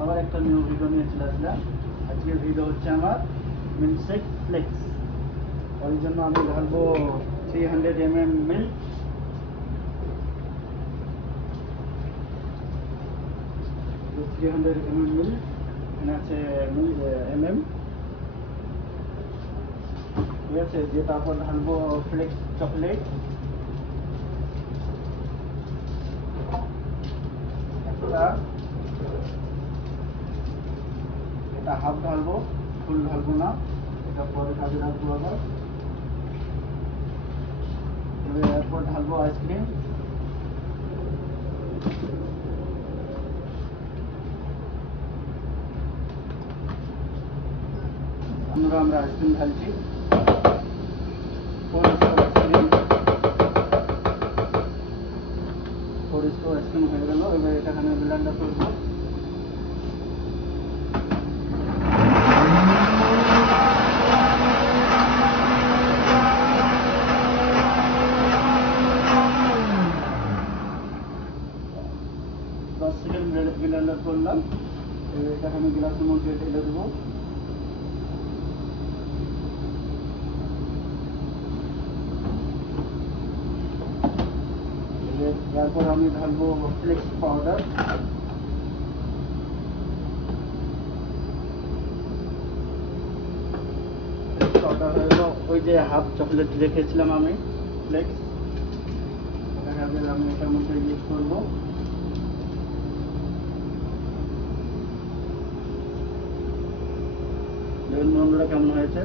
আবার একটা new video নিয়ে চলে আসলাম। আজকের ভিডিও হচ্ছে আমার মিল্কশেক ফ্লেক্স। ওই জন্য আমি ঢালবো 300 ml milk. Three hundred milk, এখানে আছে mm, ঠিক আছে। যে তারপর ঢালবো ফ্লেক্স চকলেট একটা, এটা হাফ ঢালবো, ফুল ঢালবো না, এটা পরে কাজে রাখবো আবার। এরপর ঢালবো আইসক্রিম, আমরা আইসক্রিম ঢালছি, আইসক্রিম হয়ে গেল। এবার এখানে ব্লেন্ডার করবো। ব্লেন্ডার করলাম, এটা আমি গ্লাসের মধ্যে ঢেলে দেবো। এরপর আমি ঢালবো ফ্লেক্স পাউডার, হলো ওই যে হাফ চকলেট রেখেছিলাম আমি ফ্লেক্স, আমি এটার মধ্যে ইউজ করবো। দেখুন বন্ধুরা কেমন হয়েছে।